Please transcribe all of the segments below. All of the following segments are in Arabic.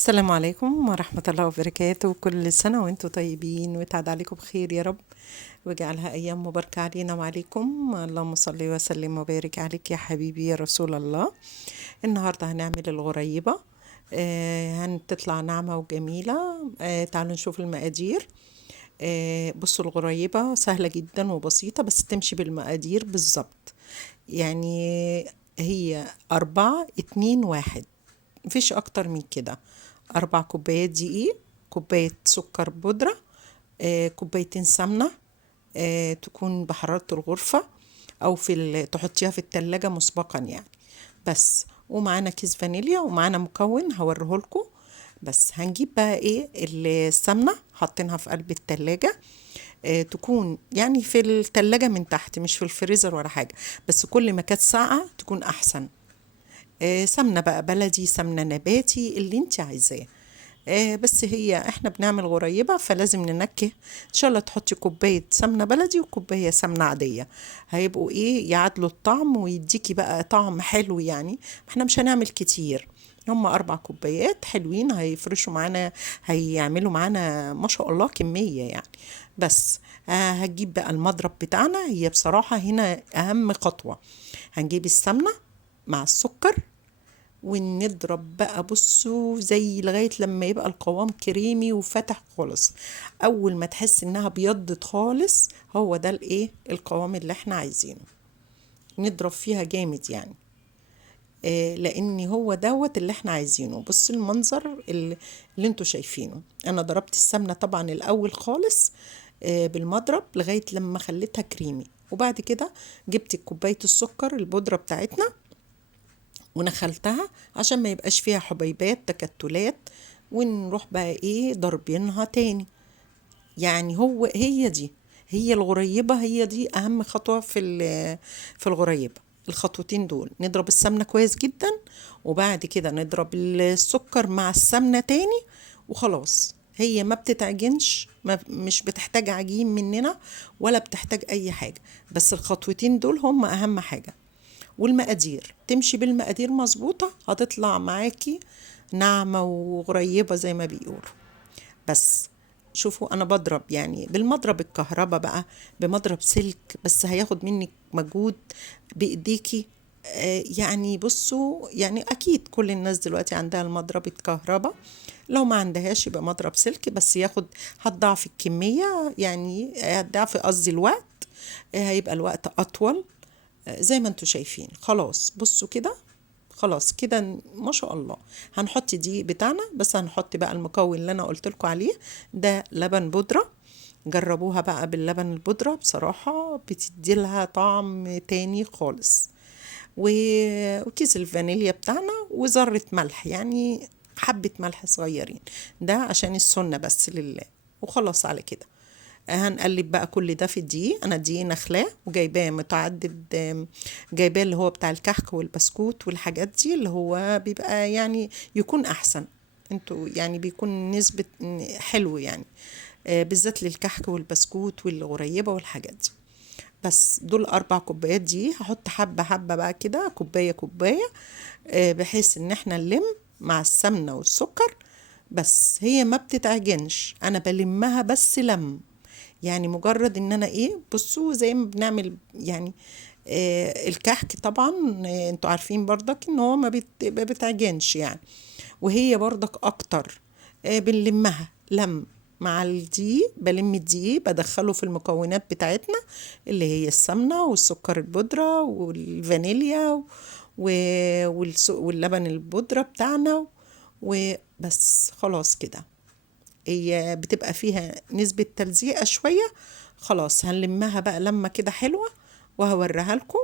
السلام عليكم ورحمة الله وبركاته. كل سنة وانتم طيبين ويتعاد عليكم بخير يا رب، واجعلها أيام مباركة علينا وعليكم. اللهم صل وسلم وبارك عليك يا حبيبي يا رسول الله. النهاردة هنعمل الغريبة. هتطلع ناعمة وجميلة. تعالوا نشوف المقادير. بصوا، الغريبة سهلة جدا وبسيطة، بس تمشي بالمقادير بالظبط. يعني هي 4 2 1، مفيش أكتر من كده. 4 كوبايات دقيق، كوباية سكر بودرة، كوبايتين سمنة، تكون بحرارة الغرفة، أو تحطيها في التلاجة مسبقا يعني. بس ومعانا كيس فانيليا، ومعانا مكون هوريهولكوا. بس هنجيب بقى ايه السمنة، حاطينها في قلب التلاجة. تكون يعني في التلاجة من تحت، مش في الفريزر ولا حاجة، بس كل ما كانت ساقعة تكون أحسن. سمنة بقى بلدي، سمنة نباتي، اللي انت عايزاه. بس هي احنا بنعمل غريبة، فلازم ننكه. ان شاء الله تحطي كوباية سمنة بلدي وكوباية سمنة عادية، هيبقوا ايه، يعادلوا الطعم ويديكي بقى طعم حلو يعني. احنا مش هنعمل كتير، هم 4 كوبايات حلوين هيفرشوا معانا، هيعملوا معانا ما شاء الله كمية يعني. بس هتجيب بقى المضرب بتاعنا. هي بصراحة هنا أهم خطوة، هنجيب السمنة مع السكر ونضرب بقى. بصوا زي لغاية لما يبقى القوام كريمي وفتح خالص. اول ما تحس انها بيضت خالص، هو ده الايه القوام اللي احنا عايزينه. نضرب فيها جامد يعني. لان هو دوت اللي احنا عايزينه. بص المنظر اللي انتوا شايفينه. انا ضربت السمنة طبعا الاول خالص بالمضرب لغاية لما خليتها كريمي، وبعد كده جبت كوباية السكر البودرة بتاعتنا ونخلتها عشان ما يبقاش فيها حبيبات تكتلات، ونروح بقى ايه ضربينها تاني. يعني هي الغريبة، هي دي اهم خطوة في الغريبة. الخطوتين دول، نضرب السمنة كويس جدا، وبعد كده نضرب السكر مع السمنة تاني، وخلاص. هي ما بتتعجنش، ما مش بتحتاج عجين مننا ولا بتحتاج اي حاجة، بس الخطوتين دول هم اهم حاجة. والمقادير تمشي بالمقادير مظبوطة، هتطلع معاكي ناعمة وغريبة زي ما بيقولوا. بس شوفوا، انا بضرب يعني بالمضرب الكهرباء بقى، بمضرب سلك، بس هياخد منك مجهود بايديكي. يعني بصوا، يعني اكيد كل الناس دلوقتي عندها المضرب الكهرباء. لو ما عندهاش يبقى مضرب سلك، بس هتضاعف الكمية يعني، هتضاعف قصدي الوقت. هيبقى الوقت اطول. زي ما انتوا شايفين. خلاص بصوا كده، خلاص كده ما شاء الله. هنحط دي بتاعنا، بس هنحط بقى المكون اللي انا قلت لكم عليه. ده لبن بودرة. جربوها بقى باللبن البودرة، بصراحة بتدي لها طعم تاني خالص. وكيس الفانيليا بتاعنا، وذرة ملح يعني، حبة ملح صغيرين، ده عشان السنة بس لله. وخلاص على كده. هنقلب بقى كل ده في الدقيق. انا الدقيق نخلاه وجايباه متعدد، جايباه اللي هو بتاع الكحك والبسكوت والحاجات دي، اللي هو بيبقى يعني يكون احسن. انتوا يعني بيكون نسبة حلو يعني، بالذات للكحك والبسكوت والغريبة والحاجات دي. بس دول 4 كوبايات دي، هحط حبة حبة بقى كده، كوباية كوباية، بحيث ان احنا نلم مع السمنة والسكر. بس هي ما بتتعجنش، انا بلمها بس يعني مجرد ان انا ايه، بصوا زي ما بنعمل يعني. الكحك طبعا، انتوا عارفين برضك ان هو ما بتعجنش يعني. وهي برضك اكتر. بنلمها مع الدقيق. بلم الدقيق بدخله في المكونات بتاعتنا، اللي هي السمنة والسكر البودرة والفانيليا واللبن البودرة بتاعنا. وبس خلاص كده. هي بتبقى فيها نسبة تلزيقة شوية. خلاص هنلمها بقى لما كده حلوة، وهوريها لكم.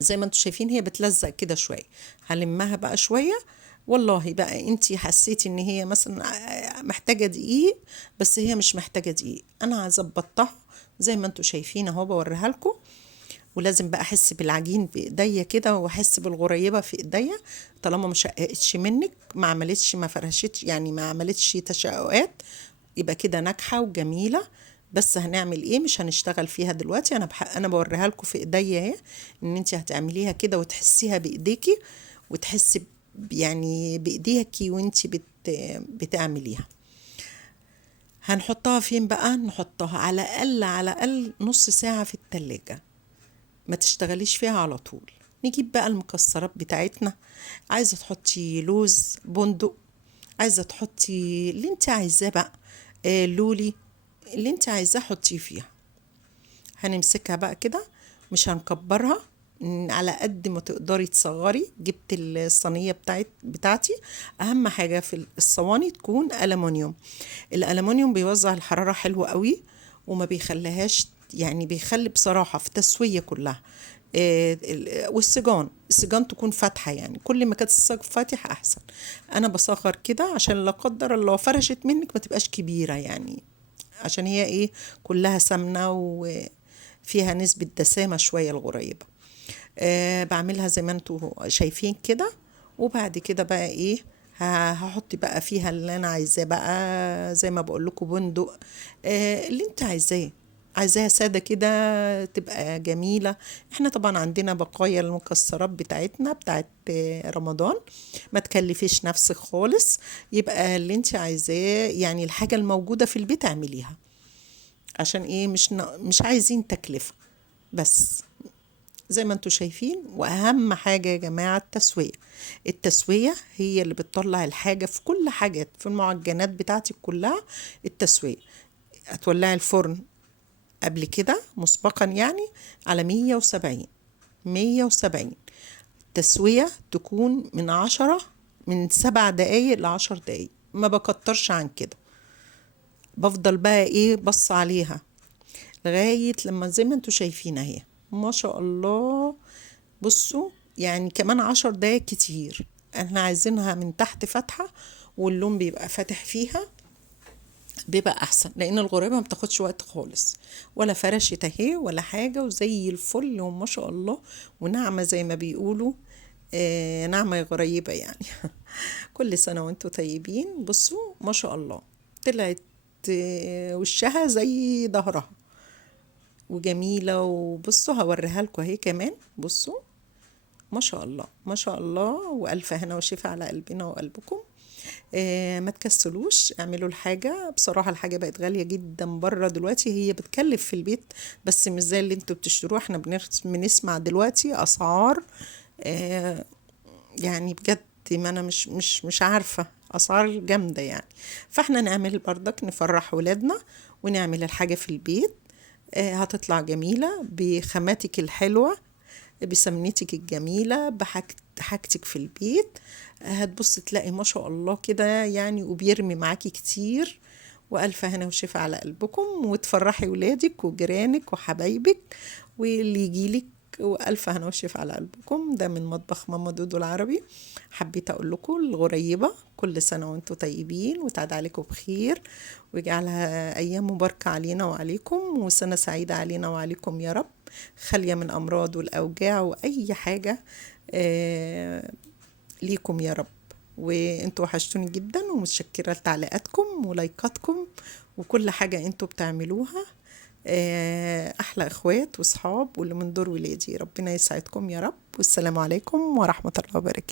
زي ما انتوا شايفين هي بتلزق كده شوية. هلمها بقى شوية. والله بقى انتي حسيتي ان هي مثلا محتاجة دقيق، بس هي مش محتاجة دقيق، انا ظبطتها زي ما انتوا شايفين اهو، بوريها لكم. ولازم بقى احس بالعجين بايديا كده، واحس بالغريبه في ايديا. طالما ما شققتش منك، ما فرشتش يعني، ما عملتش تشققات، يبقى كده ناجحه وجميله. بس هنعمل ايه، مش هنشتغل فيها دلوقتي. انا بوريها لكم في ايديا اهي، ان انت هتعمليها كده وتحسيها بايديكي، وتحسي يعني بايديكي وانتي بتعمليها. هنحطها فين بقى؟ نحطها على الاقل على الاقل نص ساعة في التلاجة، ما تشتغليش فيها على طول. نجيب بقى المكسرات بتاعتنا، عايزة تحطي لوز، بندق، عايزة تحطي اللي انت عايزاه بقى، لولي، اللي انت عايزاه حطيه فيها. هنمسكها بقى كده، مش هنكبرها، على قد ما تقدري تصغري. جبت الصينية بتاعتي. اهم حاجة في الصواني تكون ألمونيوم. الألمونيوم بيوزع الحرارة حلوة قوي، وما بيخليهاش، يعني بيخلي بصراحة في تسوية كلها. السجان تكون فاتحة، يعني كل ما كانت الساق فاتح أحسن. أنا بصغر كده عشان لا قدر الله فرشت منك ما تبقاش كبيرة يعني، عشان هي إيه، كلها سمنة وفيها نسبة دسامة شوية الغريبة. بعملها زي ما انتوا شايفين كده. وبعد كده بقى ايه، هحط بقى فيها اللي انا عايزاه بقى، زي ما بقول لكم بندق، اللي انت عايزاه. عايزاها سادة كده تبقى جميلة. احنا طبعا عندنا بقايا المكسرات بتاعتنا بتاعت رمضان، ما تكلفيش نفسك خالص. يبقى اللي انت عايزاه، يعني الحاجة الموجودة في البيت اعمليها. عشان ايه؟ مش عايزين تكلفة بس، زي ما انتوا شايفين. واهم حاجة يا جماعة التسوية. التسوية هي اللي بتطلع الحاجة في كل حاجة، في المعجنات بتاعتك كلها. التسوية. هتولعي الفرن قبل كده مسبقا يعني على 170. 170. تسوية تكون من 7 دقايق ل10 دقايق، ما بكترش عن كده. بفضل بقى ايه، بص عليها لغاية لما زي ما انتوا شايفين اهي، ما شاء الله. بصوا، يعني كمان 10 دقايق كتير. احنا عايزينها من تحت فاتحة، واللون بيبقى فاتح فيها، بيبقى احسن. لان الغريبة ما بتاخدش وقت خالص، ولا فرشت اهي ولا حاجة، وزي الفل وما شاء الله. وناعمة زي ما بيقولوا، ناعمة يا غريبة يعني. كل سنة وانتوا طيبين. بصوا ما شاء الله، طلعت وشها زي ظهرها وجميلة. وبصوا هوريها لكم اهي كمان. بصوا ما شاء الله ما شاء الله، وألف هنا وشفا على قلبنا وقلبكم. ما تكسلوش اعملوا الحاجة. بصراحة الحاجة بقت غالية جدا بره دلوقتي، هي بتكلف في البيت بس مش زي اللي انتوا بتشتروها. احنا بنسمع دلوقتي أسعار، آه يعني بجد ما انا مش عارفة، اسعار جامدة يعني. فاحنا نعمل برضك نفرح ولادنا، ونعمل الحاجة في البيت. هتطلع جميلة بخاماتك الحلوة، بسمنتك الجميلة، بحاجتك في البيت. هتبص تلاقي ما شاء الله كده يعني، وبيرمي معاكي كتير. وألف هنا وشفا على قلبكم، وتفرحي ولادك وجيرانك وحبايبك واللي يجيلك. وألف هنا وشفا على قلبكم. ده من مطبخ ماما دودو العربي. حبيت أقول لكم الغريبة كل سنة وانتم طيبين، وتعد عليكم بخير، ويجعلها أيام مباركة علينا وعليكم، وسنة سعيدة علينا وعليكم يا رب، خالية من أمراض والأوجاع وأي حاجة ليكم يا رب. وانتوا وحشتوني جدا، ومتشكرة لتعليقاتكم ولايكاتكم وكل حاجة انتوا بتعملوها. أحلى إخوات وصحاب، واللي من دور ولادي. ربنا يسعدكم يا رب، والسلام عليكم ورحمة الله وبركاته.